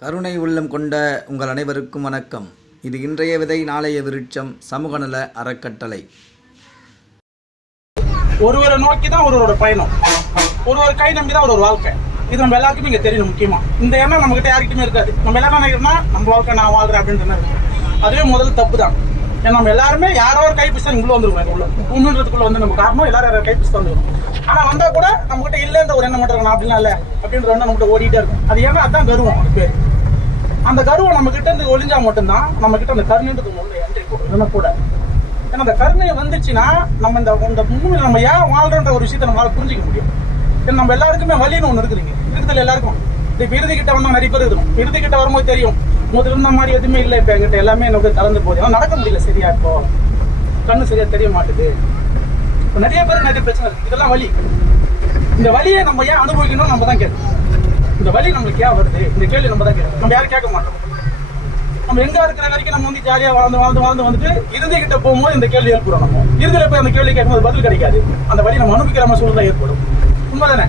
கருணை உள்ளம் கொண்ட உங்கள் அனைவருக்கும் வணக்கம். இது இன்றைய விதை நாளைய விருட்சம் சமூக நல அறக்கட்டளை. ஒருவரை நோக்கி தான் ஒருவரோட பயணம். ஒருவர் கை நம்பி தான் ஒரு ஒரு வாழ்க்கை. இது நம்ம எல்லாருக்குமே இங்க தெரியணும் முக்கியமா. இந்த எண்ணம் நம்ம கிட்ட யாருக்கிட்டுமே இருக்காது. நம்ம எல்லாரும் நினைக்கிறோம்னா நம்ம வாழ்க்கை நான் வாழ்றேன் அப்படின்ற அதுவே முதல் தப்பு தான் நம்ம எல்லாருமே யாரோ ஒரு கை பிடிச்சா உள்ள வந்துருக்கோம். உள்ள. உண்ணுன்றதுக்குள்ள வந்து நம்ம காரணம் எல்லாரும் யாரோ கை வந்துடும் ஆனா வந்தா கூட நம்ம கிட்ட இல்லைன்ற ஒரு எண்ணம் மட்டும் அப்படிலாம் இல்ல. அப்படின்ற ஒண்ணு நம்ம கிட்ட ஓடிட்டே இருக்கும். அது ஏன்னா அதான் கருவம் அது பேர். அந்த கருவம் நம்ம கிட்ட இருந்து ஒளிஞ்சா மட்டும்தான் நம்ம கிட்ட அந்த கருணைன்றது ஒண்ணு என்ட்ரி கூட. ஏன்னா அந்த கருணை வந்துச்சுன்னா நம்ம இந்த இந்த பூமியில நம்ம ஏன் வாழ்றன்ற ஒரு விஷயத்த நம்மளால புரிஞ்சிக்க முடியும். ஏன்னா நம்ம எல்லாருக்குமே வலின்னு ஒண்ணு இருக்குதுங்க. இருக்குதுல எல்லாருக்கும். இந்த விருது கிட்ட வந்தா நிறைய பேர் இருக்கும் விருது கிட்ட வரும்போது தெரியும். முதல்ல இருந்த மாதிரி எதுவுமே இல்லை இப்போ எங்கிட்ட எல்லாமே எனக்கு கலந்து போகுது. ஆனால் நடக்க முடியல சரியா இப்போ. கண்ணு சரியா தெரிய மாட்டுது. இப்போ நிறைய பேர் நிறைய பிரச்சனை இருக்கு. இதெல்லாம் வழி இந்த வலியை நம்ம ஏன் அனுபவிக்கணும் நம்ம தான் கேட்கணும். இந்த வலி நம்மளுக்கு ஏன் வருது? இந்த கேள்வி நம்ம தான் கேட்கணும். நம்ம யாரும் கேட்க மாட்டோம். நம்ம எங்க இருக்கிற வரைக்கும் நம்ம வந்து ஜாலியா வாழ்ந்து வாழ்ந்து வாழ்ந்து வந்துட்டு இறுதி கிட்ட போகும்போது இந்த கேள்வி ஏற்படும் நம்ம. இறுதியில போய் அந்த கேள்வி கேட்கும்போது பதில் கிடைக்காது. அந்த வழி நம்ம அனுப்பிக்கிற மாதிரி சூழ்நிலை ஏற்படும். உண்மைதானே?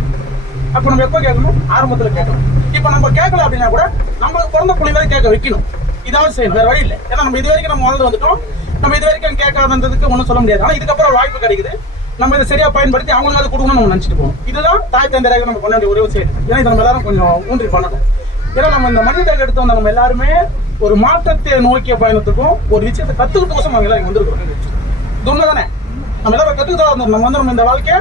அப்ப நம்ம எப்போ கேட்கணும்? ஆரம்பத்துல கேட்கணும். இப்ப நம்ம கேட்கல அப்படின்னா கூட நம்மளுக்கு பிறந்த பிள்ளைங்களை கேட்க வைக்கணும். இதாவது செய்யணும் வேற வழி இல்லை. ஏன்னா நம்ம இது வரைக்கும் நம்ம வாழ்ந்து வந்துட்டோம். நம்ம இது வரைக்கும் கேட்காதன்றதுக்கு ஒன்றும் சொல்ல முடியாது. ஆனா இதுக்கப்புறம் ஒரு வாய்ப்பு கிடைக்குது. நம்ம இதை சரியா பயன்படுத்தி அவங்களுக்கு அதை கொடுக்கணும்னு நம்ம நினைச்சிட்டு போகணும். இதுதான் தாய் தந்தையாக நம்ம பண்ண வேண்டிய ஒரே ஒரு ஏன்னா இதை நம்ம எல்லாரும் கொஞ்சம் ஊன்றி பண்ணணும். ஏன்னா நம்ம இந்த மனிதர்கள் எடுத்து வந்த நம்ம எல்லாருமே ஒரு மாற்றத்தை நோக்கிய பயணத்துக்கும் ஒரு விஷயத்தை கத்துக்கிட்டு கோசம் நம்ம எல்லாம் இங்க வந்திருக்கோம் இது நம்ம எல்லாரும் கத்துக்கிட்டு நம்ம வந்து நம்ம இந்த வாழ்க்கைய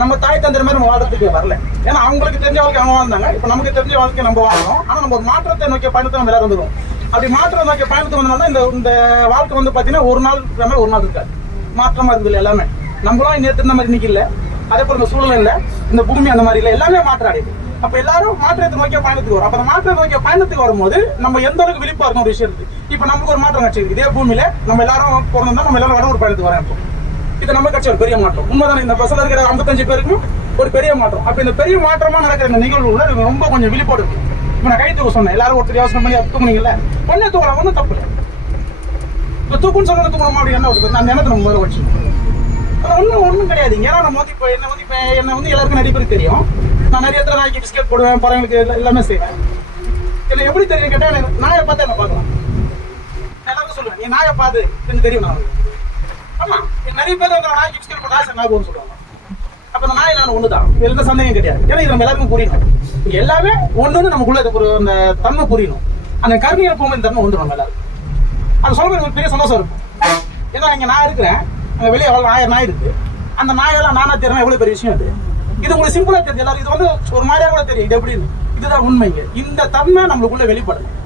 நம்ம தாய் தந்திர மாதிரி நம்ம வாழ்றதுக்கு வரல. ஏன்னா அவங்களுக்கு தெரிஞ்ச வாழ்க்கை அவங்க வாழ்ந்தாங்க. இப்போ நமக்கு தெரிஞ்ச வாழ்க்கை நம்ம வாழணும் ஆனால் நம்ம ஒரு மாற்றத்தை நோக்கிய பயணத்தை நம்ம எல்லாரும் வந்துடும் அப்படி மாற்றம் நோக்கிய பயணத்துக்கு வந்தனால தான் இந்த இந்த வாழ்க்கை வந்து பார்த்தீங்கன்னா ஒரு நாள் இருக்கிற மாதிரி ஒரு நாள் இருக்காது. மாற்றமாக இருந்தது எல்லாமே. நம்மளும் நேற்று இருந்த மாதிரி இன்னைக்கு இல்லை. அதே போல இந்த சூழ்நிலை இல்லை. இந்த பூமி அந்த மாதிரி இல்லை. எல்லாமே மாற்றம் அடையுது அப்ப எல்லாரும் மாற்றத்தை நோக்கிய பயணத்துக்கு வரும். அப்ப அந்த மாற்றத்தை நோக்கிய பயணத்துக்கு வரும்போது நம்ம எந்த அளவுக்கு விழிப்பா இருக்கும் ஒரு விஷயம் இருக்கு. இப்ப நமக்கு ஒரு மாற்றம் கிடைச்சிருக்கு. இதே பூமியில நம்ம எல்லாரும் பிறந்தா நம்ம எல்லாரும் வட ஒரு பயணத்துக்கு வரேன் இப்போ இது நம்ம கட்சி ஒரு பெரிய மாற்றம். உண்மைதானே இந்த பஸ்ல இருக்கிற ஐம்பத்தஞ்சு பேருக்கும் ஒரு பெரிய மாற்றம். அப்ப இந்த பெரிய மாற்றமா நடக்கிற இந்த நிகழ்வுல எனக்கு ரொம்ப கொஞ்சம் விழிப்போடு இருக்கு இப்ப நான் கை தூக்க சொன்னேன். எல்லாரும் ஒருத்தர் யோசனை பண்ணி தூக்குனீங்கல்ல? ஒன்னே தூக்கலாம் ஒன்றும் தப்பு இல்லை. இப்ப தூக்குன்னு சொன்னா தூக்கணுமா அப்படி என்ன வருது அந்த எண்ணத்தை நம்ம முதல்ல வச்சு. ஒன்றும் ஒன்றும் கிடையாது. ஏன்னா நம்ம வந்து இப்போ என்ன வந்து இப்போ என்ன வந்து எல்லாருக்கும் நிறைய பேருக்கு தெரியும். நான் நிறைய இடத்துல நாய்க்கு பிஸ்கெட் போடுவேன் பறவைங்களுக்கு எல்லாமே செய்வேன். இல்லை எப்படி தெரியும் கேட்டால் எனக்கு நாயை பார்த்து என்ன பார்க்கலாம். எல்லாருக்கும் சொல்லுவேன் நீ நாயை பார்த்து எனக்கு தெரியும் நான். ஆமா. நிறைய பேர் வந்து நாய் பிஸ்கெட் போட்டு ஆசை நாய் போகணும்னு சொல்லுவாங்க. அப்ப அந்த நாய் நான் ஒண்ணுதான். இதுல எந்த சந்தேகம் கிடையாது. ஏன்னா இது நம்ம எல்லாருக்கும் புரியணும். எல்லாமே ஒண்ணுன்னு நமக்குள்ள ஒரு அந்த தன்மை புரியணும். அந்த கருணையை போகும்போது இந்த தன்மை ஒன்று நம்ம எல்லாரும் அது சொல்லும்போது ஒரு பெரிய சந்தோஷம் இருக்கும். ஏன்னா இங்க நான் இருக்கிறேன். அங்க வெளியே எவ்வளவு நாயர் நாய் இருக்கு. அந்த நாயெல்லாம் நானா தெரியும் எவ்வளவு பெரிய விஷயம் அது? இது உங்களுக்கு சிம்பிளா தெரியும் எல்லாரும் இது வந்து ஒரு மாதிரியா கூட தெரியும். இது எப்படின்னு. இதுதான் உண்மைங்க இந்த தன்மை நம்மளுக்குள்ள வெளிப்படணும்.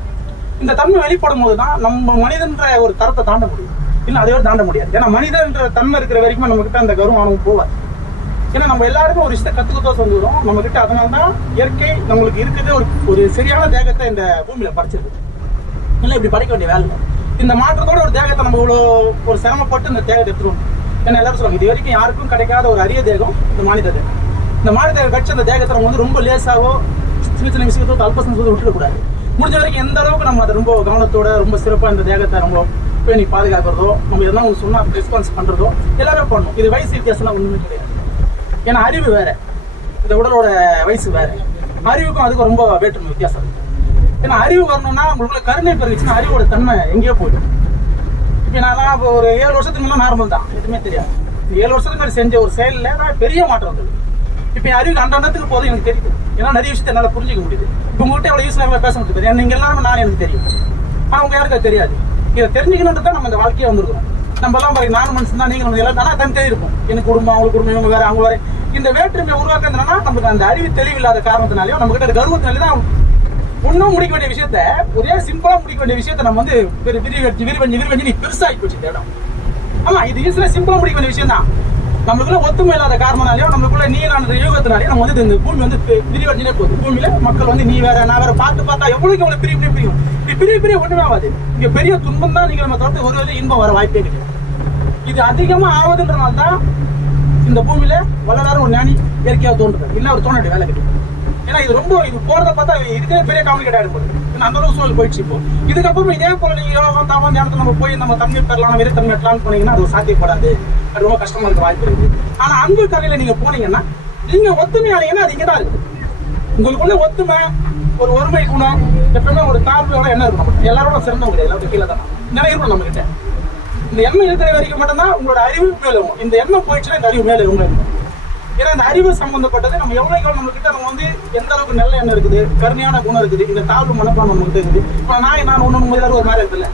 இந்த தன்மை வெளிப்படும் போது தான் நம்ம மனிதன்ற ஒரு தரத்தை தாண்ட முடியும். இல்லை அதை தாண்ட முடியாது. ஏன்னா மனிதன்ற தன்மை இருக்கிற வரைக்கும் நம்ம கிட்ட அந்த கௌரவம் ஆனவங்க போவாது. ஏன்னா நம்ம எல்லாருக்கும் ஒரு விஷயத்தை கத்துக்கத்தோ சொல்லுறோம் நம்ம கிட்ட அதனால தான் இயற்கை நம்மளுக்கு இருக்குது. ஒரு ஒரு சரியான தேகத்தை இந்த பூமியில படைச்சிருக்கு. இல்லை இப்படி படைக்க வேண்டிய வேலை இல்லை. இந்த மாற்றத்தோட ஒரு தேகத்தை நம்ம இவ்வளோ ஒரு சிரமப்பட்டு இந்த தேகத்தை எடுத்துருவோம் ஏன்னா எல்லாரும் சொல்லுவாங்க இது வரைக்கும் யாருக்கும் கிடைக்காத ஒரு அரிய தேகம் இந்த மானித தேகம். இந்த மானித தேகம் கட்சி அந்த தேகத்தை நம்ம வந்து ரொம்ப லேசாவோ சின்ன சின்ன விஷயத்தோ அல்பசம் விட்டுடக்கூடாது. முடிஞ்ச வரைக்கும் எந்த அளவுக்கு நம்ம அதை ரொம்ப கவனத்தோட ரொம்ப சிறப்பாக இந்த தேகத்தை ரொம்ப பேணி பாதுகாக்கிறதோ நம்ம எதனா ஒன்று சொன்னால் ரெஸ்பான்ஸ் பண்ணுறதோ எல்லாமே பண்ணணும். இது வயசு வித்தியாசம்லாம் ஒன்றுமே கிடையாது. ஏன்னா அறிவு வேறு. இந்த உடலோட வயசு வேற. அறிவுக்கும் அதுக்கும் ரொம்ப வேற்றுமை வித்தியாசம். இருக்குது ஏன்னா அறிவு வரணும்னா உங்களுக்குள்ள கருணை பெருகுச்சுன்னா அறிவோட தன்மை எங்கேயோ போயிடும். இப்போ நான் இப்போ ஒரு ஏழு வருஷத்துக்கு முன்னாடி நார்மல் தான். எதுவுமே தெரியாது. ஏழு வருஷத்துக்கு முன்னாடி செஞ்ச ஒரு செயலில் நான் பெரிய மாற்றம் வந்தது. இப்போ என் அறிவு அண்டத்துக்கு போதும் எனக்கு தெரியுது. ஏன்னா நிறைய விஷயத்தை என்னால் புரிஞ்சிக்க முடியுது. இப்போ உங்கள்கிட்ட எவ்வளோ நம்ம பேச முடியாது. ஏன்னா நீங்கள் எல்லாருமே நான் எனக்கு தெரியும். ஆனால் உங்கள் யாருக்கு தெரியாது. இதை தெரிஞ்சுக்கணுன்றது தான் நம்ம இந்த வாழ்க்கையை வந்திருக்கோம் நம்ம எல்லாம் பாருங்க நாலு மனுஷன் தான் நீங்கள் எல்லாம் ஆனால் தனி தெரியும் எனக்கு குடும்பம் அவங்க குடும்பம் இவங்க வேற அவங்க வேற. இந்த வேற்றுமையை உருவாக்குறதுனா நமக்கு அந்த அறிவு தெளிவில்லாத காரணத்தினாலையும் நம்ம கிட்ட கர்வத்தினாலே தான் ஒன்றும் முடிக்க வேண்டிய விஷயத்த ஒரே சிம்பிளா முடிக்க வேண்டிய விஷயத்த நம்ம வந்து விரி விரிவடிச்சு விரிவஞ்சி விரிவஞ்சி நீ பெருசாகி போச்சு தேடம் ஆமா இது ஈஸியா சிம்பிளா முடிக்க வேண்டிய விஷயம் தான் நம்மளுக்குள்ள ஒத்துமை இல்லாத காரணனாலையும் நம்மளுக்குள்ள நீரான நான் நம்ம வந்து இந்த பூமி வந்து பெ- விரிவடைஞ்சினே போகுது. பூமியில மக்கள் வந்து நீ வேற நான் வேற பார்த்து பார்த்தா எவ்வளவுக்கு எவ்வளவு பிரிய பிரிய பிரியும்? இப்படி பெரிய பெரிய ஒண்ணுமே ஆகாது. இங்க பெரிய துன்பம் தான் நீங்க நம்ம தவிர்த்து ஒரு வேலை இன்பம் வர வாய்ப்பே கிடையாது. இது அதிகமா ஆவதுன்றனால தான் இந்த பூமியில வள்ளலாரும் ஒரு ஞானி இயற்கையா தோன்றுறாரு. இல்ல அவர் தோணுடைய வேலை கிடையாது. ஏன்னா இது ரொம்ப இது போறத பார்த்தா இதுக்கே பெரிய காம்ப்ளிகேட் ஆயிடும் போகுது அந்த அளவுக்கு சூழல் போயிடுச்சு இப்போ. இதுக்கப்புறம் இதே போல நீங்க யோகம் தாமம் நேரத்தில் நம்ம போய் நம்ம தமிழ் பெறலாம் வெறி தண்ணி எட்டலாம்னு போனீங்கன்னா அது சாத்தியப்படாது. அது ரொம்ப கஷ்டமா இருக்க வாய்ப்பு இருக்கு. ஆனா அன்பு கரையில நீங்க போனீங்கன்னா நீங்க ஒத்துமையானீங்கன்னா அது இங்க இருக்கு. உங்களுக்குள்ள ஒத்துமை ஒரு ஒருமை குணம் எப்பவுமே ஒரு தாழ்வோட எண்ணம் இருக்கணும் நமக்கு எல்லாரோட சிறந்தவங்க கிடையாது எல்லாரும் கீழே தான் நிறைய இருக்கணும் நம்ம கிட்ட இந்த எண்ணம் இருக்கிற வரைக்கும் மட்டும்தான் உங்களோட அறிவு மேலும் இந்த எண்ணம் போயிடுச்சுன்னா இந்த அறிவு மேலே இருக்கும். ஏன்னா இந்த அறிவு சம்பந்தப்பட்டது நம்ம எவ்வளவு நம்ம கிட்ட நம்ம வந்து எந்த அளவுக்கு நல்ல எண்ணம் இருக்குது கருணையான குணம் இருக்குது இந்த தாழ்வு மனப்பான்மை நம்ம இருக்குது. இப்போ நான் நான் ஒண்ணு முதல்ல ஒரு மாதிரி இருக்குல்ல.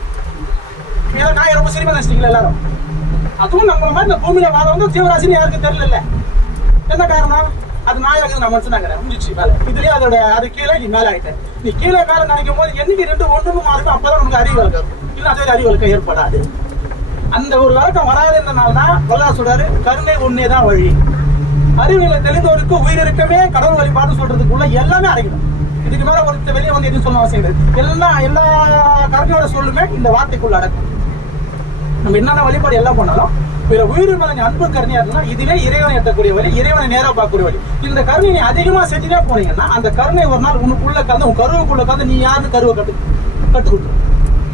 ஏன்னா நான் ரொம்ப சிரிப்பா நினைச்சிட்டீங்களா எல்லாரும்? அதுவும் நம்மள மாதிரி இந்த பூமியில வாழ வந்து ஜீவராசின்னு யாருக்கும் தெரியல என்ன காரணம்? அது நாயாக இருக்குது நான் மனுஷனாங்கிறேன் முடிச்சு மேல இதுலயே அதோட அது கீழே நீ மேல ஆயிட்டேன் நீ கீழே மேல நினைக்கும் போது என்னைக்கு ரெண்டு ஒண்ணுக்கு மாறும் அப்பதான் உனக்கு அறிவு வளர்க்கும் இல்ல அதே அறிவு ஏற்படாது. அந்த ஒரு வழக்கம் வராதுன்றனால தான் வல்லா சொல்றாரு கருணை ஒன்னே தான் வழி. அறிவியலை தெரிந்தவருக்கு உயிரிழக்கமே கடவுள் வழிபாடு சொல்றதுக்குள்ள எல்லாமே அடங்கிடும். இதுக்கு மேல ஒருத்த வெளியே வந்து எதுவும் சொல்ல அவசியம் கிடையாது எல்லாம் எல்லா கருணையோட சொல்லுமே இந்த வார்த்தைக்குள்ள அடக்கும் நம்ம என்னென்ன வழிபாடு எல்லாம் பண்ணாலும் பிற உயிர் மேல அன்பு கருணையா இருந்தா இதுவே இறைவனை எட்டக்கூடிய வழி இறைவனை நேரா பார்க்கக்கூடிய வழி. இந்த கருணை நீ அதிகமா செஞ்சுட்டே போனீங்கன்னா அந்த கருணை ஒரு நாள் உனக்குள்ள கலந்து உன் கருவுக்குள்ள கலந்து நீ யாருக்கு கருவை கட்டு கட்டுக்கிட்டு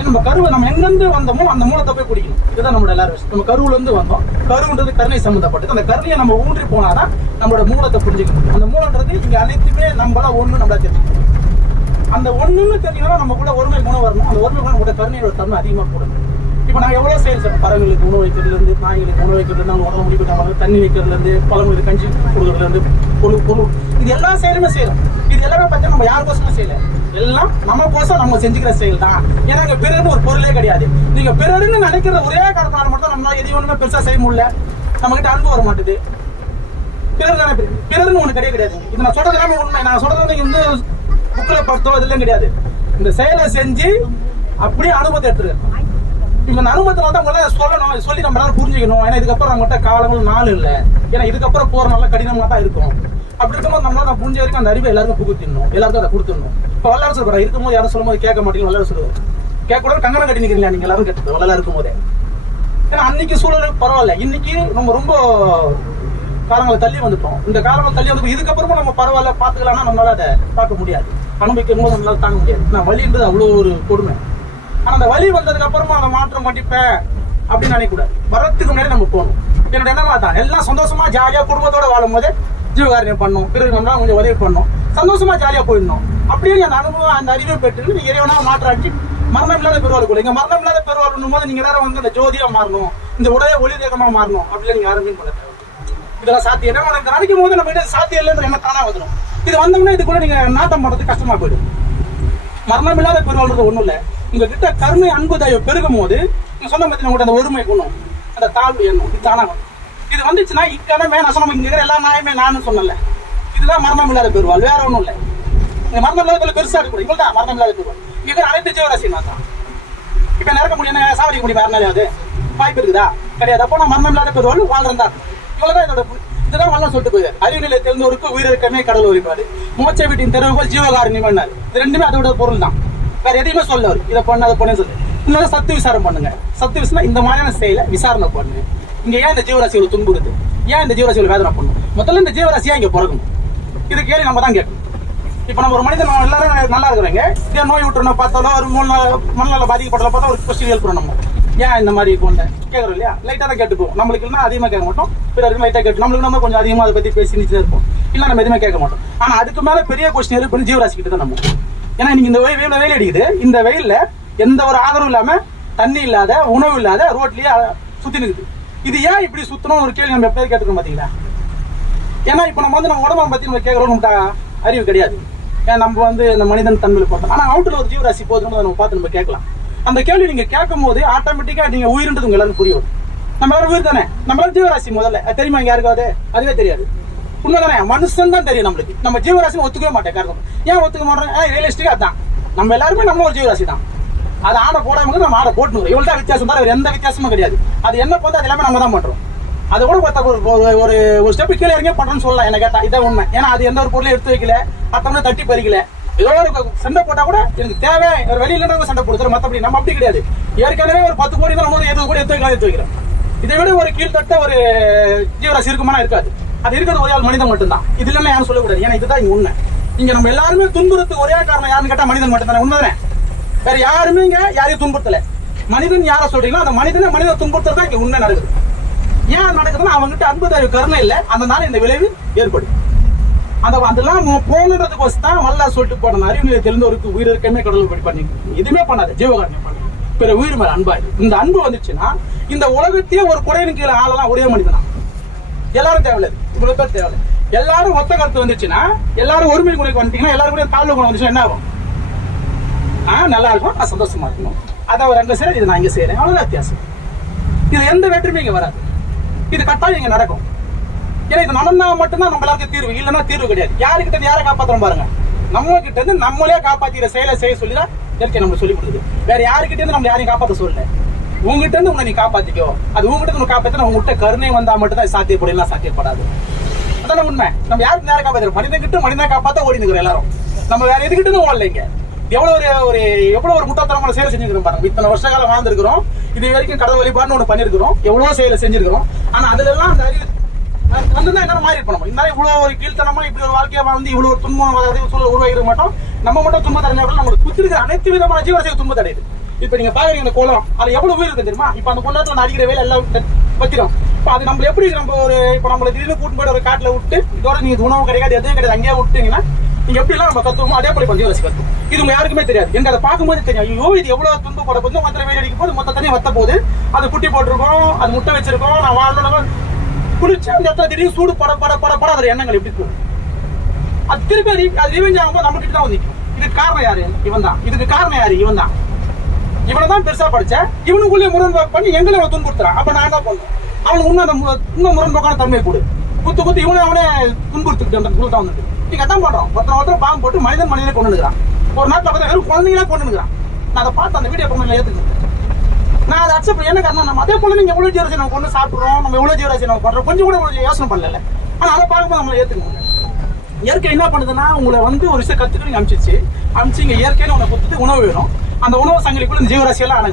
நம்ம கருவை நம்ம எங்கிருந்து வந்தோமோ அந்த மூலத்தை போய் குடிக்கணும். இதுதான் நம்மளோட எல்லாரும் நம்ம கருவுல இருந்து வந்தோம். கருவுன்றது கருணை சம்மந்தப்பட்டது அந்த கருணையை நம்ம ஊன்றி போனாதான் நம்மளோட மூலத்தை புரிஞ்சுக்கணும். அந்த மூலன்றது இங்க அனைத்துமே நம்மளா ஒண்ணு நம்மளா தெரிஞ்சுக்கணும். அந்த ஒண்ணுன்னு தெரிஞ்சுக்கணும் நமக்குள்ள ஒருமை குணம் வரணும். அந்த ஒருமை குணம் கூட கருணையோட தன்மை அதிகமா போடணும் இப்போ நான் எவ்வளோ செயல் சார் பறவைகளுக்கு உணவு வைக்கிறதுலேருந்து நாய்களுக்கு உணவு வைக்கிறதுலேருந்து அவங்க உடம்பு முடிவு நம்ம தண்ணி வைக்கிறதுலேருந்து பழங்களுக்கு கஞ்சி கொடுக்குறதுலேருந்து பொழு பொருள் பொருள் இது எல்லா செயலுமே செய்யலாம் இது எல்லாமே பார்த்தா நம்ம யாருக்கோசமும் செய்யலை. எல்லாம் நமக்கோசம் நம்ம செஞ்சுக்கிற செயல் தான். ஏன்னா இங்கே பிறர்னு ஒரு பொருளே கிடையாது. நீங்கள் பிறர்னு நினைக்கிற ஒரே காரணத்தினால மட்டும் நம்மளால் எதையும் ஒன்றுமே பெருசாக செய்ய முடியல. நம்மகிட்ட அன்பு வர மாட்டுது. பிறர் தானே பிறர். பிறர்னு ஒன்று கிடையாது கிடையாது. இது நான் சொல்கிறது எல்லாமே உண்மை. நான் சொல்கிறது வந்து இங்க வந்து புக்கில் படுத்தோ இதெல்லாம் கிடையாது. இந்த செயலை செஞ்சு அப்படியே அனுபவத்தை எடுத்துருக்கேன் இந்த அனுபவத்துல தான் உங்களால சொல்லணும் சொல்லி நம்மளால புரிஞ்சுக்கணும். ஏன்னா இதுக்கப்புறம் நம்மகிட்ட காலங்கள் நாள் இல்லை. ஏன்னா இதுக்கப்புறம் போற நல்லா கடினமாக தான் இருக்கும். அப்படி இருக்கும்போது நம்மளால நான் புரிஞ்ச வரைக்கும் அந்த அறிவை எல்லாருக்கும் புகுத்திடணும். எல்லாருக்கும் அதை கொடுத்துடணும். இப்போ வல்லார சொல்றாரு இருக்கும்போது யாரும் சொல்லும்போது கேட்க மாட்டேங்குது வல்லார சொல்லுவோம் கேட்க கூட கங்கணம் கட்டி நிக்கிறீங்களா நீங்க எல்லாரும் கேட்டது வல்லார இருக்கும்போதே. ஏன்னா அன்னைக்கு சூழல் பரவாயில்ல. இன்னைக்கு நம்ம ரொம்ப காலங்களை தள்ளி வந்துட்டோம். இந்த காலங்கள் தள்ளி வந்து இதுக்கப்புறமும் நம்ம பரவாயில்ல பார்த்துக்கலாம்னா நம்மளால அதை பார்க்க முடியாது. அனுபவிக்கும் போது நம்மளால தாங்க முடியாது. நான் வலின்றது அவ்வளோ ஒரு கொடுமை. ஆனா அந்த வலி வந்ததுக்கு அப்புறமா அந்த மாற்றம் கண்டிப்பேன் அப்படின்னு நினைக்கக்கூடாது. வரத்துக்கு முன்னாடி நம்ம போகணும். என்னோட என்னமா தான் எல்லாம் சந்தோஷமா ஜாலியா குடும்பத்தோட வாழும் போது ஜீவகாரியம் பண்ணும். பிறகு நம்மளால கொஞ்சம் உதவி பண்ணணும் சந்தோஷமா ஜாலியா போயிடணும். அப்படியே அந்த அனுபவம் அந்த அறிவை பெற்று நீ இறைவனா மாற்றாச்சு மரணம் இல்லாத பெருவாள் கூட. இங்க மரணம் இல்லாத பெருவாள் போது நீங்க எல்லாரும் வந்து அந்த ஜோதியா மாறணும். இந்த உடைய ஒளி தேகமா மாறணும். அப்படின்னு நீங்க யாருமே பண்ண தேவை இதெல்லாம் சாத்தியம் என்ன நினைக்கும் போது நம்ம சாத்தியம் இல்லைன்ற எண்ணம் தானா வந்துடும். இது வந்தோம்னா இதுக்குள்ள நீங்க நாட்டம் பண்றது கஷ்டமா போயிடும். மரணம் இல்லாத பெருவாள்ன்றது ஒண்ணும் இல்லை. உங்ககிட்ட கருணை அன்பு தயவு பெருகும் போது நீங்க சொன்ன பத்தி உங்கள்ட்ட அந்த ஒருமை குணம் அந்த தாழ்வு எண்ணம் இது தானா இது வந்துச்சுன்னா இக்கணமே நான் சொன்ன இங்க எல்லா நாயுமே நானும் சொன்னல இதுதான் மரணம் இல்லாத பெருவாள் வேற ஒன்றும் இல்லை. இந்த மரணம் இல்லாத பெருவாள் பெருசா இருக்கு இவங்க தான் மரணம் இல்லாத பெருவாள் இங்க அனைத்து ஜீவராசி நான் தான் இப்ப நிறக்க முடியும் என்ன சாவடிக்க முடியும் வேற நாளையாவது வாய்ப்பு இருக்குதா? கிடையாது. அப்போ நான் மரணம் இல்லாத பெருவாள் வாழ்றதா இவ்வளவுதான் இதோட இதுதான் வரலாம் சொல்லிட்டு போயிரு அறிவு நிலை தெரிந்தவருக்கு உயிரிழக்கமே கடல் வழிபாடு மோச்ச வீட்டின் தெருவுகள் ஜீவகாரணி பண்ணாரு இது ரெண்டுமே அதோட பொருள் தான் வேற எதையுமே சொல்ல அவர் இதை பண்ண அதை பண்ணு சொல்லு. இன்னொரு சத்து விசாரம் பண்ணுங்க. சத்து விசாரம் இந்த மாதிரியான செயலை விசாரணை பண்ணு. இங்க ஏன் இந்த ஜீவராசிகளை துன்புறுது ஏன் இந்த ஜீவராசிகளை வேதனை பண்ணும் முதல்ல இந்த ஜீவராசியா இங்க பிறக்கணும் இது கேள்வி நம்ம தான் கேட்கணும். இப்போ நம்ம ஒரு மனிதன் நம்ம எல்லாரும் நல்லா இருக்கிறாங்க இதே நோய் விட்டுறணும் பார்த்தாலோ ஒரு மூணு நாள் மண்ணால் பாதிக்கப்படல பார்த்தா ஒரு கொஸ்டின் எழுப்புறோம் நம்ம. ஏன் இந்த மாதிரி கொண்ட? கேட்குறோம் இல்லையா? லைட்டாக தான் கேட்டுப்போம். நம்மளுக்கு இல்லைனா அதிகமாக கேட்க மாட்டோம். பிறருக்கு லைட்டாக கேட்டு நம்மளுக்கு நம்ம கொஞ்சம் அதிகமாக அதை பற்றி பேசி நிச்சயம் இருப்போம். இல்லை நம்ம எதுவுமே கேட்க மாட்டோம். ஆனால் அதுக்கு மேலே பெரிய கொஸ்டின் எழுப்பு ஜீவராசி கிட்ட தான் நம்ம. ஏன்னா நீங்க இந்த வெயில் வெயில் வெயில் அடிக்குது. இந்த வெயில்ல எந்த ஒரு ஆதரவும் இல்லாம தண்ணி இல்லாத உணவு இல்லாத ரோட்லயே அஹ், சுத்தி நிக்குது இது ஏன் இப்படி சுத்தணும் ஒரு கேள்வி நம்ம எப்பயாவது கேட்டுக்கணும் பாத்தீங்களா? ஏன்னா இப்போ நம்ம வந்து நம்ம உடம்பை பத்தி நம்ம கேட்கறோம் அறிவு கிடையாது. ஏன் நம்ம வந்து இந்த மனிதன் தன்மையில் பார்த்தோம் ஆனா அவுட்டில் ஒரு ஜீவராசி போதுன்னு நம்ம பார்த்து நம்ம கேட்கலாம். அந்த கேள்வி நீங்க கேட்கும் போது ஆட்டோமேட்டிக்கா நீங்க உயிர்ன்றது உங்க எல்லாரும் புரியும். நம்ம எல்லாரும் உயிர் தானே? நம்மளால ஜீவராசி முதல்ல. தெரியுமா இங்க யாருக்காவது? அதுவே தெரியாது. உண்மைதானே? மனுஷன் தான் தெரியும் நம்மளுக்கு. நம்ம ஜீவராசி ஒத்துக்கவே மாட்டேன் காரணம் ஏன் ஒத்துக்க மாட்டோம் ஏன் ரியலிஸ்டிக்கா அதான். நம்ம எல்லாருமே நம்ம ஒரு ஜீவராசி தான். அது ஆடை போடாம நம்ம ஆடை போட்டுனுறோம் இவ்வளோ தான் வித்தியாசம் தான் எந்த வித்தியாசமும் கிடையாது. அது என்ன போது அது எல்லாமே நம்ம தான் பண்ணுறோம் அதை கூட பார்த்தா ஒரு ஒரு- ஒரு ஸ்டெப் கீழே இறங்கி பண்றோம்னு சொல்லலாம் என்ன கேட்டால் இதான் உண்மை. ஏன்னா அது எந்த ஒரு பொருளையும் எடுத்து வைக்கல மத்தவங்க தட்டி பறிக்கல. ஏதோ ஒரு சண்டை போட்டால் கூட எனக்கு தேவை ஒரு வெளியில சண்டை போடுறது மற்றபடி நம்ம அப்படி கிடையாது. ஏற்கனவே ஒரு பத்து கோடி தான் நம்ம எது கூட எடுத்து வைக்கலாம் எடுத்து வைக்கிறோம் இதை விட ஒரு கீழ்த்தட்ட ஒரு ஜீவராசி இருக்குமானா இருக்காது. அது இருக்கிறது ஒரே ஆள் மனிதன் மட்டும்தான். இது இல்லாம யாரும் சொல்லக்கூடாது. ஏன்னா இதுதான் இங்க உண்மை. இங்க நம்ம எல்லாருமே துன்புறுத்து ஒரே காரணம் யாருன்னு கேட்டா மனிதன் மட்டும்தானே. உண்மைதானே? வேற யாருமே இங்க யாரையும் துன்புறுத்தல. மனிதன் யார சொல்றீங்களோ அந்த மனிதனை மனித துன்புறுத்தல் தான் இங்க உண்மை நடக்குது. ஏன் நடக்குதுன்னா அவங்ககிட்ட அன்பு தயவு கருணை இல்லை. அதனால இந்த விளைவு ஏற்படும் அந்த அதெல்லாம் போகணுன்றதுக்கோசம் தான் வல்லா சொல்லிட்டு போன அறிவு தெரிந்தவருக்கு உயிரிழக்கமே கடவுள் படி பண்ணி எதுவுமே பண்ணாது ஜீவகாரணம் பண்ணி பிற உயிர் மேல அன்பா இந்த அன்பு வந்துச்சுன்னா இந்த உலகத்தையே ஒரு குறையின் கீழே ஆளெல்லாம் ஒரே மனிதனா? எல்லாரும் தேவையில்லை. இவ்வளவு பேர் எல்லாரும் ஒத்த கருத்து வந்துச்சுன்னா எல்லாரும் ஒருமை குறைக்கு வந்துட்டீங்கன்னா எல்லாரும் கூட தாழ்வு குணம் வந்துச்சுன்னா என்ன ஆகும்? ஆ நல்லா இருக்கும். நான் சந்தோஷமா இருக்கணும். அதை அவர் அங்க செய்யற இது நான் இங்க செய்யறேன் அவ்வளவு வித்தியாசம். இது எந்த வெற்றியுமே இங்க வராது. இது கட்டாயம் இங்கே நடக்கும். ஏன்னா இது நடந்தா மட்டும்தான் நம்ம எல்லாருக்கும் தீர்வு இல்லைன்னா தீர்வு கிடையாது. யாருக்கிட்ட யாரை காப்பாத்துறோம் பாருங்க. நம்ம கிட்ட இருந்து நம்மளே காப்பாத்திக்கிற செயலை செய்ய சொல்லி தான் இயற்கை நம்ம சொல்லி கொடுக்குது. வேற யாருக்கிட்ட இருந்து நம்ம யாரையும் காப்பாத்த சொல்லலை. உங்ககிட்ட இருந்து உங்களை நீ காப்பாத்திக்கோ. அது உங்ககிட்ட இருந்து காப்பாத்தினா உங்ககிட்ட கருணை வந்தா மட்டும் தான் சாத்தியப்படும் இல்ல சாத்தியப்படாது. அதான உண்மை? நம்ம யாருக்கு நேரம் காப்பாத்திரும் மனிதன் கிட்ட மனிதன் காப்பாத்த ஓடி நிற்கிறோம் எல்லாரும். நம்ம வேற எதுக்கிட்ட இருந்து ஓடலைங்க எவ்வளவு ஒரு ஒரு எவ்வளவு ஒரு முட்டாத்தனமான செயலை செஞ்சிருக்கிறோம் பாருங்க. இத்தனை வருஷ காலம் வாழ்ந்துருக்கிறோம். இது வரைக்கும் கடவுள் வழிபாடுன்னு ஒண்ணு பண்ணிருக்கிறோம் எவ்வளவு செயலை செஞ்சிருக்கிறோம். ஆனா அதுல எல்லாம் அந்த அறிவு அது தான் என்ன மாறி இருக்கணும் நம்ம இந்த இவ்வளவு ஒரு கீழ்த்தனமா இப்படி ஒரு வாழ்க்கையா வாழ்ந்து இவ்வளவு ஒரு துன்பம் சூழல் உருவாகிட மாட்டோம். நம்ம மட்டும் துன்பம் தடைஞ்சா நம்மளுக்கு குத்திருக்கிற அனைத்து விதமான ஜீவராசிகள் துன்பம் தடையுது இப்ப நீங்க பாக்குறீங்க இந்த குளம் அது எவ்வளவு உயிர் இருக்கு தெரியுமா? இப்ப அந்த குளத்துல அடிக்கிற வேலை எல்லாம் வைக்கிறோம் இப்ப அது நம்ம எப்படி நம்ம ஒரு இப்ப நம்மள திடீர்னு கூட்டு போய் ஒரு காட்டுல விட்டு இதோட நீங்க உணவு கிடைக்காது எதுவும் கிடையாது அங்கேயே விட்டீங்கன்னா நீங்க எப்படி எல்லாம் நம்ம கத்துவோமோ அதே போல கொஞ்சம் கத்துவோம் இது உங்க யாருக்குமே தெரியாது. எனக்கு அதை பார்க்கும்போது தெரியும். ஐயோ இது எவ்வளவு துன்பப்பட போது மொத்தம் வெயில் அடிக்கும் போது மொத்த தண்ணி வத்த போது அது குட்டி போட்டிருக்கோம் அது முட்டை வச்சிருக்கோம் நான் வாழணும் குளிச்சு அந்த இடத்துல திடீர்னு சூடு பட பட பட பட அதோட எண்ணங்கள் எப்படி போகும்? அது திருப்பி அது அது ரிவெஞ்ச் ஆகும்போது நம்ம கிட்ட தான் வந்து இதுக்கு காரணம் யாரு? இவன் தான் இதுக்கு காரணம் யாரு? இவன் தான் இவனை தான் பெருசா படிச்சேன். இவனுக்குள்ளே முரண்பாடு பண்ணி எங்களை அவன் துன்புறுத்துறான். அப்ப நான் என்ன பண்ணுவேன் அவனுக்கு இன்னும் அந்த இன்னும் முரண்பாக்கான தன்மை கொடு. குத்து குத்து இவனை அவனே துன்புறுத்துக்கிட்டு அந்த குழு தான் வந்துட்டு. நீங்க அதான் பண்றோம். ஒருத்தர் ஒருத்தர் பாம்பு போட்டு மனிதன் மனிதனை கொண்டு நிற்கிறான் ஒரு நாட்டில் பார்த்தா வெறும் குழந்தைங்களா கொண்டு நிற்கிறான் நான் அதை பார்த்து அந்த வீடியோ பண்ணல ஏத்துக்கிறேன் நான் அதை அக்செப்ட் என்ன காரணம் நம்ம அதே போல நீங்க எவ்வளவு ஜீவராசி நம்ம கொண்டு சாப்பிடுறோம் நம்ம எவ்வளவு ஜீவராசி நம்ம பண்றோம். கொஞ்சம் கூட கொஞ்சம் யோசனை பண்ணல ஆனா அதை பார்க்கும்போது நம்மளை ஏத்துக்கணும் இயற்கை என்ன பண்ணுதுன்னா உங்களை வந்து ஒரு விஷயம் கத்துக்கு அமிச்சிச்சு அமிச்சு இங்க இயற்கைன்னு உனக்கு கொடுத்துட்டு உணவு வேணும். அந்த உணவு சங்கிலிக்குள்ள இந்த ஜீவராசி எல்லாம்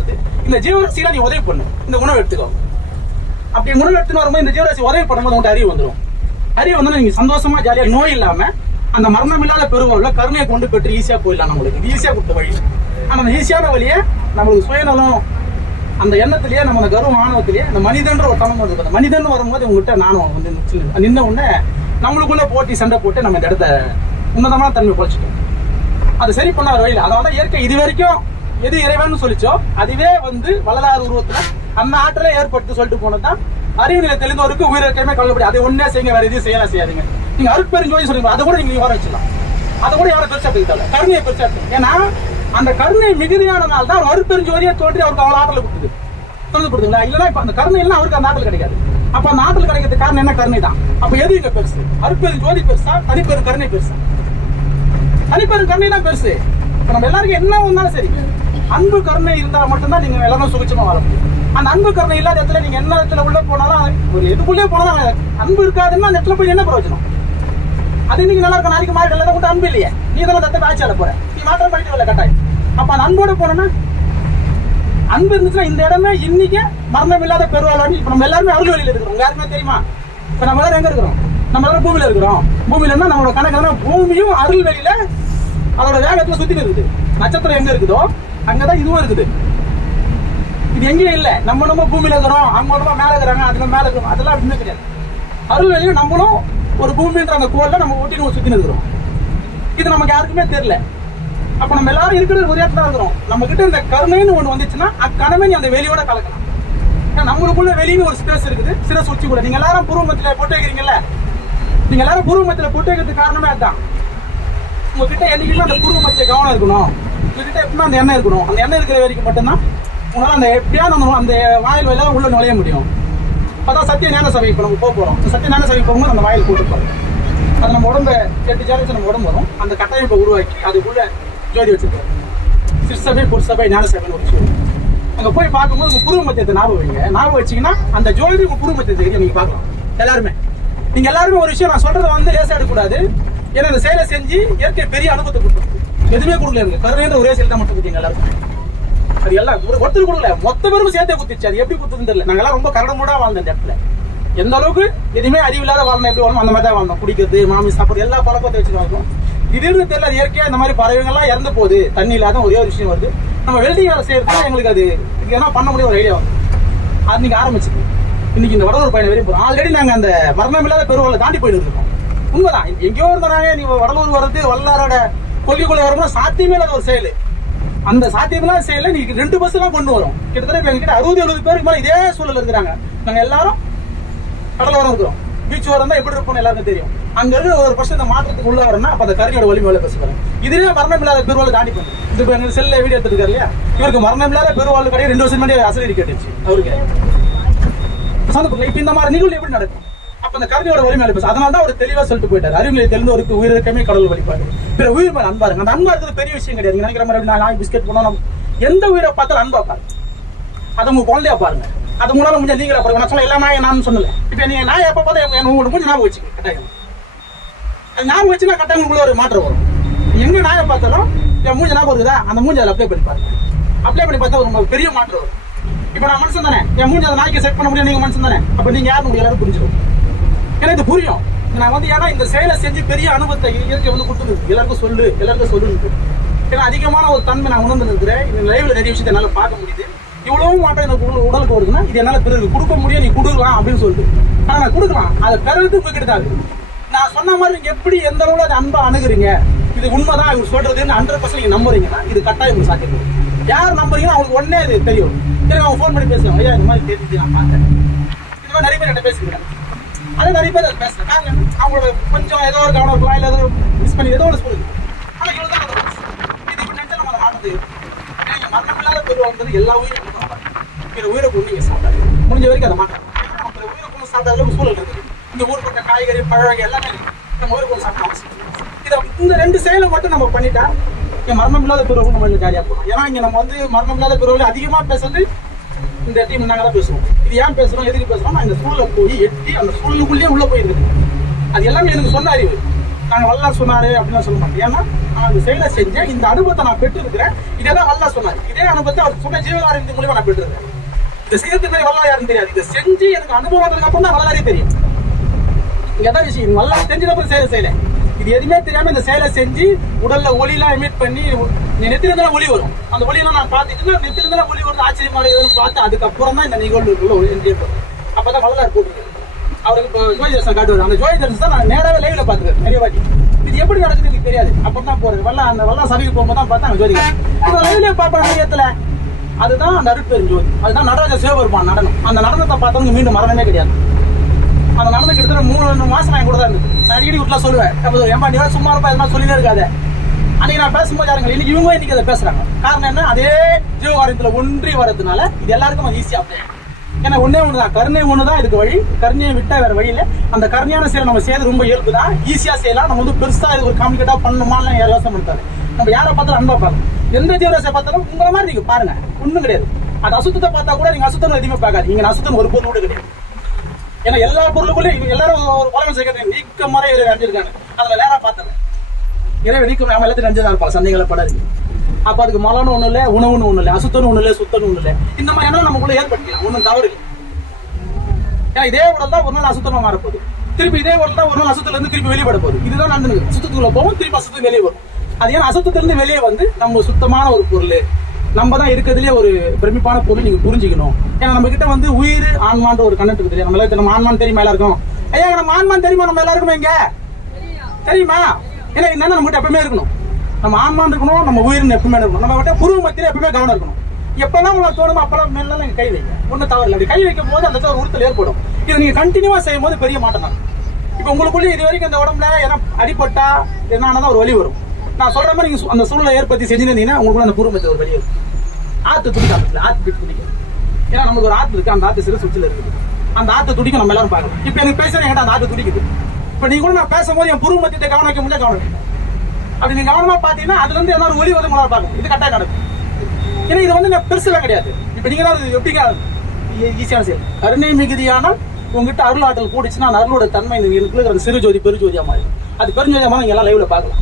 இந்த ஜீவராசியெல்லாம் நீ உதவி பண்ணு. இந்த உணவு எடுத்துக்கோ. அப்படி உணவு எடுத்துன்னு வரும்போது இந்த ஜீவராசி உதவி பண்ணும்போது உங்கள்கிட்ட அறிவு வந்துடும் அறிவு வந்து நீங்க சந்தோஷமா ஜாலியா நோய் இல்லாம அந்த மரணம் இல்லாத பெருவாழ்ல கருணையை கொண்டு பெற்று ஈஸியா போயிடலாம் நம்மளுக்கு. ஈஸியா கொடுத்த வழி. ஆனா அந்த ஈஸியான வழியே நம்மளுக்கு சுயநலம் அந்த எண்ணத்திலேயே நம்ம அந்த கர்வம் மாணவத்திலேயே அந்த மனிதன்ற ஒரு தனம் வருது அந்த மனிதன் வரும்போது உங்ககிட்ட நானும் வந்து நின்ன உடனே நம்மளுக்குள்ள போட்டி சண்டை போட்டு நம்ம இந்த இடத்த உன்னதமான தன்மை குறைச்சிட்டோம். அது சரி பண்ண ஒரு வழியில் அதாவது இயற்கை இது வரைக்கும் எது இறைவன் சொல்லிச்சோ அதுவே வந்து வள்ளலார் உருவத்துல அந்த ஆற்றலை ஏற்படுத்தி சொல்லிட்டு போனதுதான் அறிவு நிலை தெரிந்தவருக்கு உயிரிழக்கமே கவலைப்படி அதை ஒன்னே செய்யுங்க வேற எதுவும் செய்யலாம் செய்யாதீங்க. நீங்க அருட்பெருஞ்சோதி சொல்லுங்க அதை கூட நீங்க வர வச்சுக்கலாம். அதை கூட யாரும் பெருசா எடுத்துக்கிட்டாங்க கருணையை பெருசா ஏன்னா அந்த கருணை மிகுதியானனால தான் அருட்பெருஞ்சோதியை தோன்றி அவருக்கு அவ்வளவு ஆற்றலை கொடுக்குது. சொல்லப்படுதுங்களா இல்லைன்னா இப்ப அந்த கருணை எல்லாம் அவருக்கு அந்த ஆற்றல் கிடைக்காது. அப்ப அந்த ஆற்றல் கிடைக்கிறதுக்கு காரணம் என்ன? கருணை தான். அப்ப எது இங்க பெருசு? அருட்பெருஞ்சோதி பெருசா? தனிப்பெரும் கருணை பெருசா? தனிப்பெரும் கருணை தான் பெருசு. நம்ம எல்லாருக்கும் என்ன வந்தாலும் சரி. அன்பு கருணை இருந்தால் மட்டும்தான் நீங்க எல்லாரும் சுபிச்சமா வர முடியும். அந்த அன்பு கருணை இல்லாத இடத்துல நீங்க என்ன இடத்துல உள்ள போனாலும் ஒரு எதுக்குள்ளே போனாலும் அன்பு இருக்காதுன்னா அந்த இடத்துல போய் என்ன பிரயோஜனம்? அது இன்னைக்கு நல்லா இருக்கும். நாளைக்கு மாறி எல்லாரும் கூட அன்பு இல்லையே. நீ இதெல்லாம் தத்தை ஆட்சியால போற. நீ மாத்திரம் பண்ணிட்டு வரல கட்டாயம் அப்ப அந்த அன்போடு போனோம்னா அன்பு இருந்துச்சுன்னா இந்த இடமே இன்னைக்கு மரணம் இல்லாத பெருவாளி இப்ப நம்ம எல்லாருமே அருள் வழியில் இருக்கிறோம். யாருமே தெரியுமா? இப்ப நம்ம எல்லாரும் எங்க இருக்கிறோம்? நம்ம எல்லாரும் பூமியில இருக்கிறோம். பூமியில இருந்தா நம்மளோட கணக்கு பூமியும் அருள் வெளியில அதோட வேகத்துல சுத்தி இருக்குது. நட்சத்திரம் எங்க இருக்குதோ அங்கதான் இதுவும் இருக்குது. இது எங்கேயும் இல்ல. நம்ம நம்ம பூமியில இருக்கிறோம். அவங்க நம்ம மேல இருக்கிறாங்க. அதுல மேல இருக்கிறோம் அதெல்லாம் அப்படின்னு கிடையாது. அருள்வெளியும் நம்மளும் ஒரு பூமின்ற அந்த கோல்ல நம்ம ஒட்டின்னு சுத்தி இருக்கிறோம். இது நமக்கு யாருக்குமே தெரியல. அப்ப நம்ம எல்லாரும் இருக்கிறது ஒரே இடத்துல இருக்கிறோம். நம்ம கிட்ட இந்த கருணைன்னு ஒண்ணு வந்துச்சுன்னா அக்கணமே நீ அந்த வெளியோட கலக்கலாம். ஏன்னா நம்மளுக்குள்ள வெளியின்னு ஒரு ஸ்பேஸ் இருக்குது. சிரஸ் உச்சி கூட. நீங்க எல்லாரும் பூர்வமத்தில போட்டு வைக்கிறீங்கல்ல? நீங்க எல்லாரும் பூர்வமத்தில போட்டு வைக்கிறதுக்கு காரணமே அதான். உங்ககிட்ட என்னைக்குமே அந்த பூர்வமத்திய கவனம் இருக்கணும். உங்ககிட்ட எப்பவுமே அந்த எண்ணெய் இருக்கணும். அந்த எண்ணெய் இருக்கிற வரைக்கும் மட்டும்தான் உங்களால் அந்த எப்படியாவது அந்த அந்த வாயில் வழியாக உள்ள நுழைய முடியும். பார்த்தா சத்திய ஞான சபை இப்போ நம்ம போக போகிறோம் சத்திய ஞான சபை போகும்போது அந்த வாயில் கூட்டு போகிறோம் அது நம்ம உடம்பு எட்டு ஜாலிச்சு நம்ம உடம்பு வரும். அந்த கட்டமைப்பை உருவாக்கி அதுக்குள்ளே ஜோதி வச்சுருக்கோம் சிற்சபை புற்சபை ஞான சபைன்னு ஒரு விஷயம் அங்கே போய் பார்க்கும்போது உங்கள் புருவ மத்தியத்தை ஞாபகம் வைங்க. ஞாபகம் வச்சிங்கன்னா அந்த ஜோதி உங்கள் புருவ மத்தியத்தை நீங்கள் பார்க்கலாம். எல்லாருமே. நீங்கள் எல்லாருமே ஒரு விஷயம் நான் சொல்கிறத வந்து லேசாக எடுக்கக்கூடாது. ஏன்னா இந்த செயலை செஞ்சு இயற்கை பெரிய அனுபவத்தை கொடுத்துருக்கு. எதுவுமே கொடுக்கல கருணைன்ற ஒரே செயல் தான் மட்டும் கொடுத்தீங்க எல்லாருக்கும். அது எல்லாம் ஒரு- ஒருத்தர் கொடுக்கல. மொத்த பேரும் சேர்த்தே குத்திச்சு அது எப்படி குத்துதுன்னு தெரியல. நாங்கெல்லாம் ரொம்ப கரடமூடா வாழ்ந்தோம் இந்த இடத்துல. எந்த அளவுக்கு எதுவுமே அறிவில்லாத வாழ்ந்தோம் எப்படி வாழ்ந்தோம் அந்த மாதிரி தான் வாழ்ந்தோம். குடிக்கிறது மாமி சாப்பிடுறது எல்லா பழக்கத்தை வச்சு வாழ்ந்தோம். திடீர்னு தெரியல அது இயற்கையா இந்த மாதிரி பறவைகள்லாம் இறந்து போகுது. தண்ணி இல்லாத ஒரே ஒரு விஷயம் வருது. நம்ம வெல்டிங் வேலை செய்யறதுக்கு எங்களுக்கு அது இதுக்கு என்ன பண்ண முடியும் ஒரு ஐடியா வருது. அது நீங்க ஆரம்பிச்சுது. இன்னைக்கு இந்த வடலூர் பயணம் வரையும் போறோம். ஆல்ரெடி நாங்க அந்த மரணம் இல்லாத பெருவாளை தாண்டி போயிட்டு இருக்கோம். உண்மைதான். எங்கேயோ இருந்தாங்க நீ வடலூர் வர்றது வல்லாரோட கொல்லிக்குள்ள வரணும் சாத்தியமே இல்லாத ஒரு செயல். அந்த சாத்தியமில்லாத செயல நீ ரெண்டு பஸ் எல்லாம் கொண்டு வரும். கிட்டத்தட்ட எங்ககிட்ட அறுபது எழுபது பேருக்கு மேலே இதே சூழல் இருக்கிறாங்க. நாங்க எல்லாரும் கடலோரம் இருக்கிறோம் பீச் ஓரம் தான் எப்படி இருப்போம் எல்லாருக்கும் தெரியும். அங்க இருக்கிற ஒரு பர்சன் இந்த மாற்றத்துக்கு உள்ள வரணும்னா அப்ப அந்த கருவியோட வலிமை வேலை பேசுறாங்க இதுலயே மரணம் இல்லாத பெருவாள் தாண்டி பண்ணும் இது இப்ப எங்க செல்ல வீடியோ எடுத்துருக்காரு இல்லையா? இவருக்கு மரணம் இல்லாத பெருவாள் கிடையாது. ரெண்டு வருஷம் முன்னாடி அசதி கேட்டுச்சு அவருக்கு. சந்தர்ப்பம் இப்ப இந்த மாதிரி நிகழ்வு எப்படி நடக்கும்? அப்ப அந்த கருணையோட வலிமை பேசு அதனால தான் அவர் தெளிவா சொல்லிட்டு போயிட்டாரு. அறிவுகளை தெரிந்து ஒரு உயிரிழக்கமே கடவுள் வழிபாடு. பிற உயிர் மேல அன்பா இருக்கு அந்த அன்பா இருக்கிறது பெரிய விஷயம் கிடையாது. நினைக்கிற மாதிரி நான் நாய் பிஸ்கெட் போனோம் எந்த உயிரை பார்த்தாலும் அன்பா பாருங்க. அதை உங்க குழந்தையா பாருங்க. அது மூலம் முடிஞ்ச நீங்களா பாருங்க. நான் சொல்ல எல்லா நாயை நான் சொல்லல இப்ப நீங்க நாய் எப்ப பார்த்தா என் உங்களுக்கு முடிஞ்சு ஞாபகம் வச்சுக்க. கட்டாயம். அது ஞாபகம் வச்சுன்னா கட்டாயம் உங்களுக்குள்ள ஒரு மாற்றம் வரும். எங்க நாயை பார்த்தாலும் என் மூஞ்ச ஞாபகம் இருக்குதா? அந்த மூஞ்சி அதில் அப்ளை பண்ணி பாருங்க. அப்ளை பண்ணி பார்த்தா ஒரு பெரிய மாற்றம் வரும். இப்போ நான் மனுஷன் தானே. என் மூஞ்சி அதை நாய்க்கு செட் பண்ண முடியும் நீங்க மனுஷன் தானே. அப்ப நீங்க யாரும் உங்களுக்கு எல்லாரும் புரிஞ்சிடும் எனக்கு இது புரியும். நான் வந்து ஏன்னா இந்த செயலை செஞ்சு பெரிய அனுபவத்தை இயற்கை வந்து கொடுத்துருக்கு எல்லாருக்கும் சொல்லு எல்லாருக்கும் சொல்லுன்னு ஏன்னா அதிகமான ஒரு தன்மை நான் உணர்ந்து இருக்கிறேன். இந்த லைவ்ல நிறைய விஷயத்தை என்னால் பார்க்க முடியுது. இவ்வளவு மாற்றம் எனக்கு உடல் உடலுக்கு வருதுன்னா இது என்னால் பிறகு கொடுக்க முடியும் நீ கொடுக்கலாம் அப்படின்னு சொல்லிட்டு. ஆனால் நான் கொடுக்கலாம். அதை பிறகு உங்ககிட்ட தான் நான் சொன்ன மாதிரி நீங்கள் எப்படி எந்த அளவுல அதை அன்பா அணுகுறீங்க? இது உண்மைதான் இவங்க சொல்றதுன்னு ஹண்ட்ரட் பர்சன்ட் நீங்கள் நம்புறீங்கன்னா இது கட்டாயம் உங்களுக்கு சாத்தியம். யார் நம்புறீங்களோ அவங்களுக்கு உடனே இது தெரியும். சரி அவங்க ஃபோன் பண்ணி பேசுவாங்க ஐயா இந்த மாதிரி தெரிஞ்சு நான் பார்த்தேன். இது மாதிரி நிறைய பேர் என்ன பேசுகிறேன் அது நிறைய பேர் அது பேசுறேன். காரணம் அவங்களோட கொஞ்சம் ஏதோ ஒரு கவனம் இருக்கலாம் இல்லை ஏதோ மிஸ் பண்ணி ஏதோ ஒன்று சொல்லுது. ஆனால் இவ்வளோ தான் இது இப்போ நினைச்சா நம்ம அதை மாட்டுது ஏன்னா மரணமில்லாத எல்லா உயிரும் பிற உயிரை கொண்டு நீங்கள் சாப்பிடாது முடிஞ்ச வரைக்கும் அதை மாட்டாங்க பிற உயிரை கொண்டு சாப்பிடாத அளவுக்கு சூழல் இருக்குது. இந்த ஊர் பட்ட காய்கறி பழவகை எல்லாமே நம்ம உயிரை கொண்டு சாப்பிட அவசியம் இதை இந்த ரெண்டு செயலை மட்டும் நம்ம பண்ணிட்டா இங்கே மரணம் இல்லாத பிறகு நம்ம ஜாலியாக போகலாம். ஏன்னா இங்கே நம்ம வந்து மரணம் இல்லாத பிறகு அதிகமாக பேசுறது இந்த டீம் நாங்கள் தான் பேசுவோம் இது ஏன் பேசுகிறோம் எதுக்கு பேசுகிறோம் நான் இந்த சூழலை போய் எட்டி அந்த சூழலுக்குள்ளேயே உள்ளே போயிருக்கு அது எல்லாமே எனக்கு சொன்ன அறிவு. நாங்கள் வல்லா சொன்னாரு அப்படின்னு சொல்ல மாட்டேன். ஏன்னா நான் அந்த செயலை செஞ்சேன். இந்த அனுபவத்தை நான் பெற்றிருக்கிறேன். இதே தான் வல்லா சொன்னார். இதே அனுபவத்தை அவர் சொன்ன ஜீவகாரியத்தின் மூலியமாக நான் பெற்றிருக்கேன் இதை செய்யறதுக்கு வல்லா யாருன்னு தெரியாது. இதை செஞ்சு எனக்கு அனுபவம் வந்ததுக்கு அப்புறம் தான் வல்லாரே தெரியும். எதாவது விஷயம். நல்லா தெரிஞ்சது அப்புறம் செயலை. இது எதுவுமே தெரியாம இந்த செயலை செஞ்சு உடல்ல ஒளிலாம் எமிட் பண்ணி நீ ஒளி வரும். அந்த ஒளியெல்லாம் நான் பார்த்துட்டு நெத்திருந்தா ஒளி வருது. ஆச்சரியமா இருக்குதுன்னு பார்த்து அதுக்கப்புறம் தான் இந்த நிகழ்வுக்குள்ள ஏற்படும் அப்பதான் வள்ளலார் கூப்பிட்டு அவருக்கு இப்போ ஜோதி தரிசனம் காட்டுவார். அந்த ஜோதி தரிசனம் தான் நான் நேராவே லைவ்ல பார்த்துருக்கேன். நிறைய வாட்டி. இது எப்படி நடக்குது எனக்கு தெரியாது. அப்புறம் தான் போறது. வல்ல அந்த வல்ல சபைக்கு போகும்போது தான் பார்த்தா ஜோதி இப்போ லைவ்ல பார்ப்பேன் நேரத்தில். அதுதான் அந்த அருட்பெருஞ்சோதி அதுதான் நடராஜ சிவபெருமான் நடனம். அந்த நடனத்தை பார்த்தவங்க மீண்டும் மரணமே கிடையாது. அந்த நடந்து கிட்டத்தட்ட மூணு மாசம் நான் கூட தான் இருந்தது. நான் அடிக்கடி வீட்டுல சொல்லுவேன் அப்ப ஏன்பா நீ சும்மா இருப்பா எதுனா சொல்லிட்டே இருக்காத. அன்னைக்கு நான் பேசும்போது யாருங்க இன்னைக்கு இவங்க இன்னைக்கு அதை பேசுறாங்க. காரணம் என்ன? அதே ஜீவகாரியத்துல ஒன்றி வரதுனால இது எல்லாருக்கும் அது ஈஸியா ஏன்னா ஒண்ணே ஒண்ணுதான். கருணை ஒண்ணுதான் இதுக்கு வழி. கருணையை விட்டா வேற வழியில் அந்த கருணையான செயல் நம்ம செய்யறது ரொம்ப இயல்பு தான். ஈஸியா செய்யலாம். நம்ம வந்து பெருசா இது ஒரு காம்ப்ளிகேட்டா பண்ணணுமான்னு யோசனை பண்ணுறாரு நம்ம யாரை பார்த்தாலும் அன்பா பார்க்கணும். எந்த ஜீவராசியை பார்த்தாலும் உங்களை மாதிரி நீங்க பாருங்க. ஒண்ணும் கிடையாது. அந்த அசுத்தத்தை பார்த்தா கூட நீங்க அசுத்தம் எதுவுமே பார்க்காது. நீங்க அசுத்தம் ஒரு பொருள் கூட கிடையாது. ஏன்னா எல்லா பொருளுக்குள்ளேயும் இவங்க எல்லாரும் ஒரு உலகம் சேர்க்கறது நீக்க மாதிரி இவர் அடைஞ்சிருக்காங்க அதில் நேராக பார்த்தேன். இறைவன் நீக்கம் நாம எல்லாத்தையும் நெஞ்சதான் இருப்பாங்க. சந்தேகங்களை படாது அப்போ அதுக்கு மலன்னு ஒன்றும் இல்லை உணவுன்னு ஒன்றும் இல்லை அசுத்தம்னு ஒன்றும் இல்லை சுத்தம்னு ஒன்றும் இல்லை. இந்த மாதிரி எண்ணம் நமக்குள்ள ஏற்படுத்திக்கலாம். ஒன்றும் தவறு இல்லை. ஏன்னா இதே உடல் தான் ஒரு நாள் அசுத்தமாக மாறப்போகுது. திருப்பி இதே உடல் தான் ஒரு நாள் அசுத்தத்துல இருந்து திருப்பி வெளிப்பட போகுது. இதுதான் நடந்து சுத்தத்துக்குள்ள போகும் திருப்பி அசுத்தத்துக்கு வெளியே வரும். அது ஏன்னா அசுத்தத்துலேருந்து வெளியே வந்து நம்ம சுத்தமான ஒரு பொருள். நம்ம தான் இருக்கிறதுலே ஒரு பிரமிப்பான பொருள் நீங்கள் புரிஞ்சுக்கணும். ஏன்னா நம்ம கிட்ட வந்து உயிர் ஆன்மான்ற ஒரு கண்ணட்டு இருக்குது நம்ம நம்ம ஆன்மான் தெரியுமா எல்லாருக்கும்? ஐயா நம்ம ஆன்மான் தெரியுமா நம்ம எல்லாருக்குமே இங்க? தெரியுமா? ஏன்னா இந்த நம்ம கிட்ட எப்பவுமே இருக்கணும். நம்ம ஆன்மான் இருக்கணும் நம்ம உயிர்னு எப்பவுமே இருக்கணும். நம்ம கிட்ட புருவ மத்தியில் எப்பவுமே கவனம் இருக்கணும். எப்பெல்லாம் உங்களுக்கு தோணுமோ அப்பெல்லாம் மேலாம் நீங்கள் கை வைங்க. ஒன்றும் தவறு இல்லை. அப்படி கை வைக்கும் போது அந்த ஒரு உறுத்தல் ஏற்படும். இது நீங்கள் கண்டினியூவாக செய்யும் போது பெரிய மாட்டம் தான் இப்போ உங்களுக்குள்ளே இது வரைக்கும் இந்த உடம்புல ஏன்னா அடிப்பட்டா என்ன ஒரு வலி வரும். நான் சொல்ற மாதிரி நீங்க அந்த சூழலை ஏற்படுத்தி செஞ்சிருந்தீங்கன்னா உங்களுக்கு அந்த பூர்வத்தை ஒரு வெளியே ஆத்து துடிக்க ஆத்து பிடிச்சு ஏன்னா நமக்கு ஒரு ஆத்து இருக்கு அந்த ஆத்து சிறு சுற்றில இருக்குது. அந்த ஆத்து துடிக்க நம்ம எல்லாரும் பார்க்கணும். இப்போ எனக்கு பேசுறேன் என்கிட்ட அந்த ஆத்து துடிக்குது. இப்போ நீங்க கூட நான் பேசும்போது என் பூர்வ மத்தியத்தை கவனம் வைக்க முடியாது கவனம் அப்படி நீங்க கவனமா பாத்தீங்கன்னா அதுல இருந்து ஏதாவது ஒலி வந்து உங்களால் பார்க்கணும் இது கரெக்டாக நடக்கும். ஏன்னா இது வந்து நான் பெருசுலாம் கிடையாது. இப்போ நீங்க தான் அது எப்படிங்க ஈஸியான செயல். கருணை மிகுதியானால் உங்ககிட்ட அருள் ஆற்றல் கூடிச்சுன்னா அந்த அருளோட தன்மை எனக்குள்ள இருக்கிற சிறு ஜோதி பெருஜோதியா மாறி அது பெருஞ்சோதியா மாதிரி எல்லாம் லைவ்ல பார்க்கலாம்.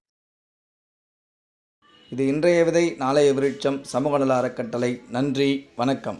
இது இன்றைய விதை நாளைய விருட்சம் சமூக நல அறக்கட்டளை. நன்றி வணக்கம்.